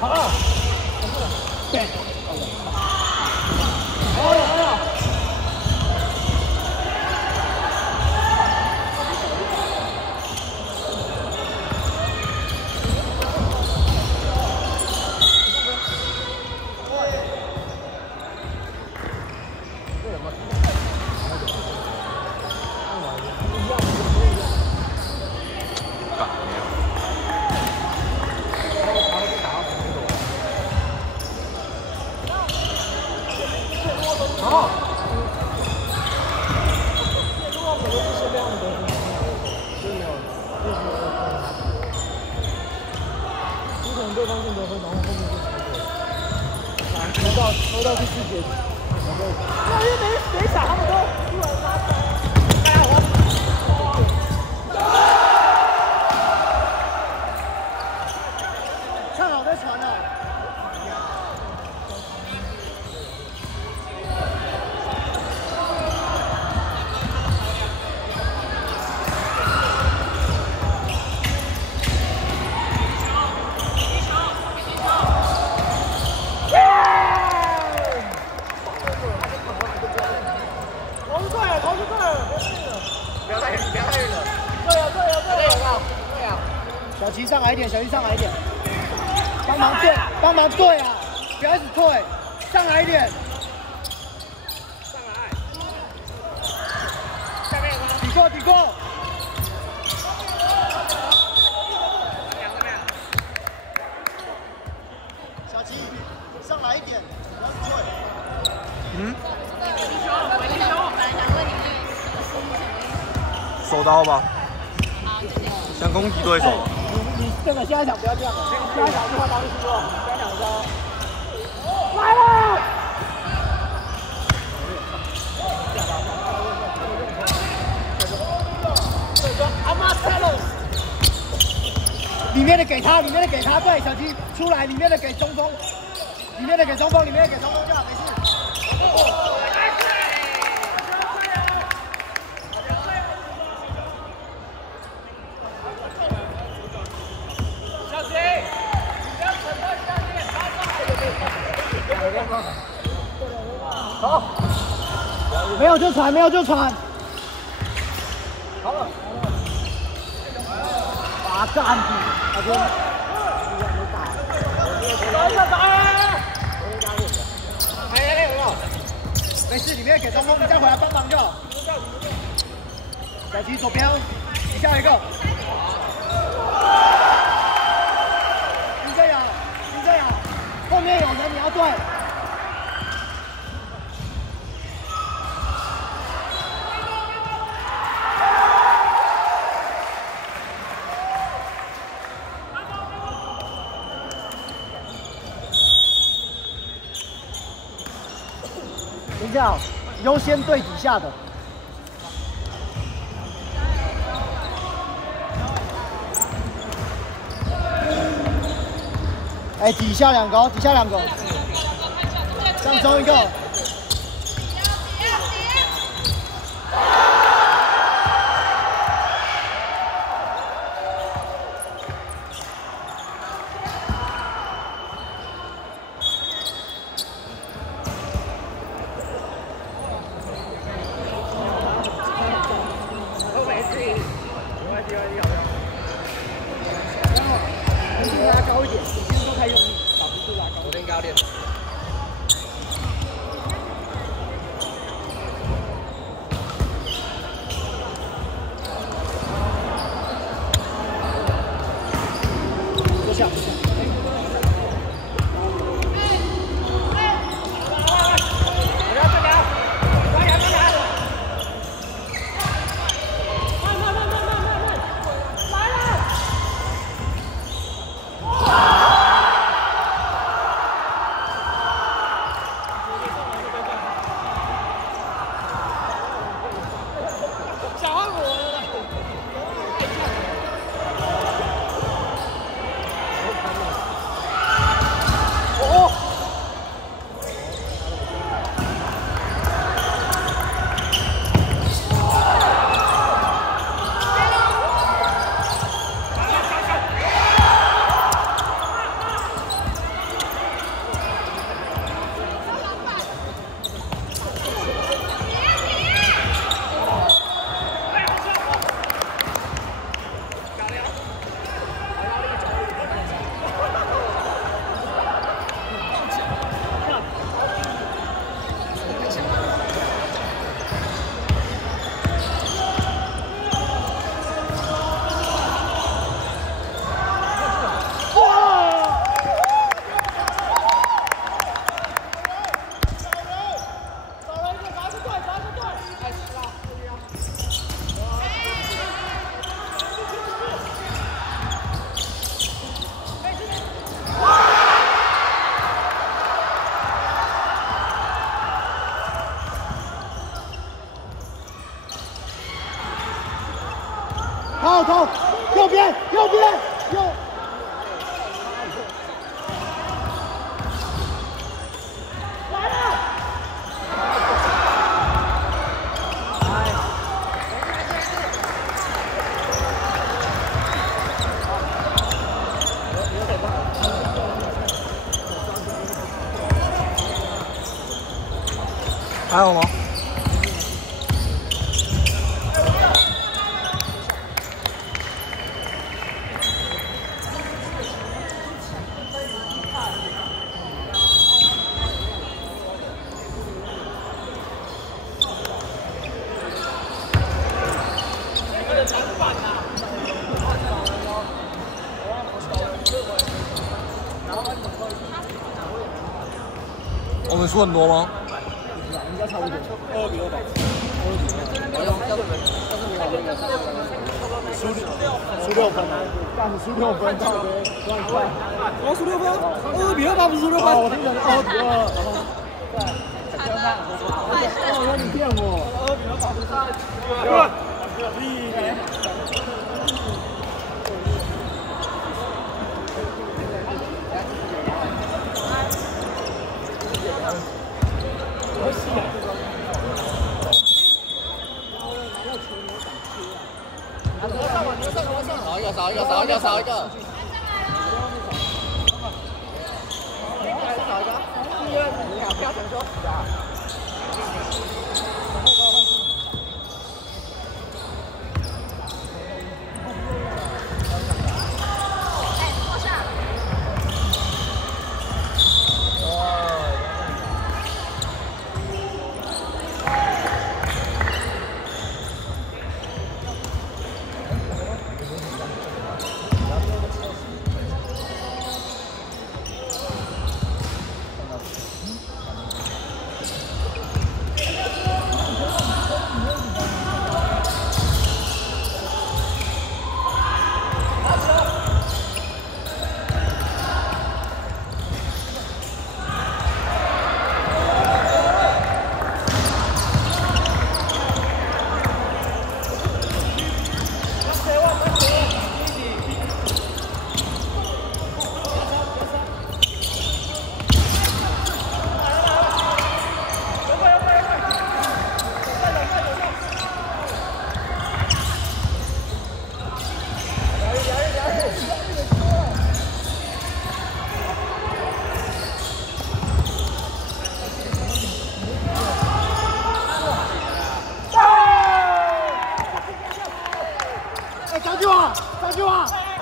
好了，对，好了。 抽到第四节，那又没打那么多，突然拉开。看好再传了。小齐上来一点，小齐上来一点，帮忙对啊，不要一直退，上来一点，上来，下面抵过，小齐上来一点，不要退，收刀吧，想攻击对手。 你这个现在讲不要这样了，现在讲就换当时说，现在讲说，来了。阿妈塞喽！里面的给他，对，小鸡出来，里面的给中锋，里面的给中锋就好，没事。 好，没有就传，好了，把干住，那边没打，没事，里面给中锋，你再回来帮忙就好。小齐左边，你下一个。你这样，后面有人你要对。 这样优先对底下的。哎，底下两个，上中一个。拉高一点，今天都太用力，把幅度拉高。昨天高练。坐下。还好吗？我们输很多吗？应该差不多，2-2吧。输6分，但是输6分，差不多乱看。我输6分，2-2吧，不是输6分。我听成2-2，哦，你骗我！2-2吧，少一个。不要选手。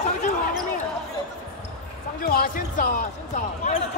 张俊华那边，张俊华先找啊，先找，开始看。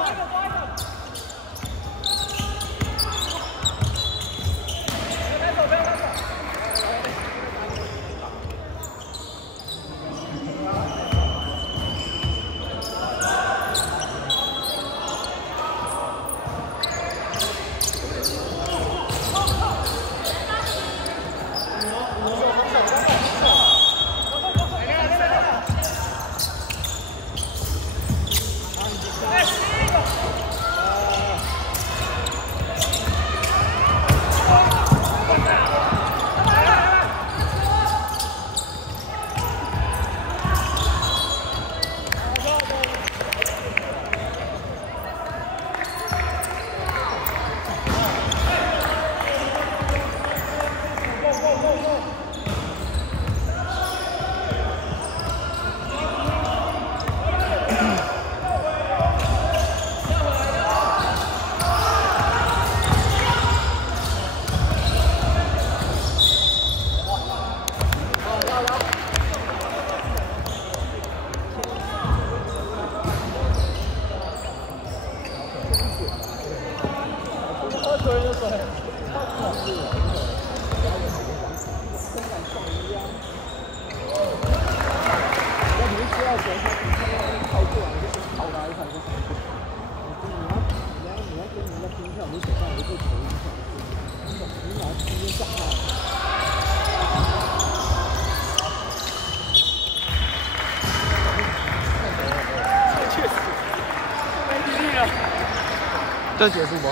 这结束吗？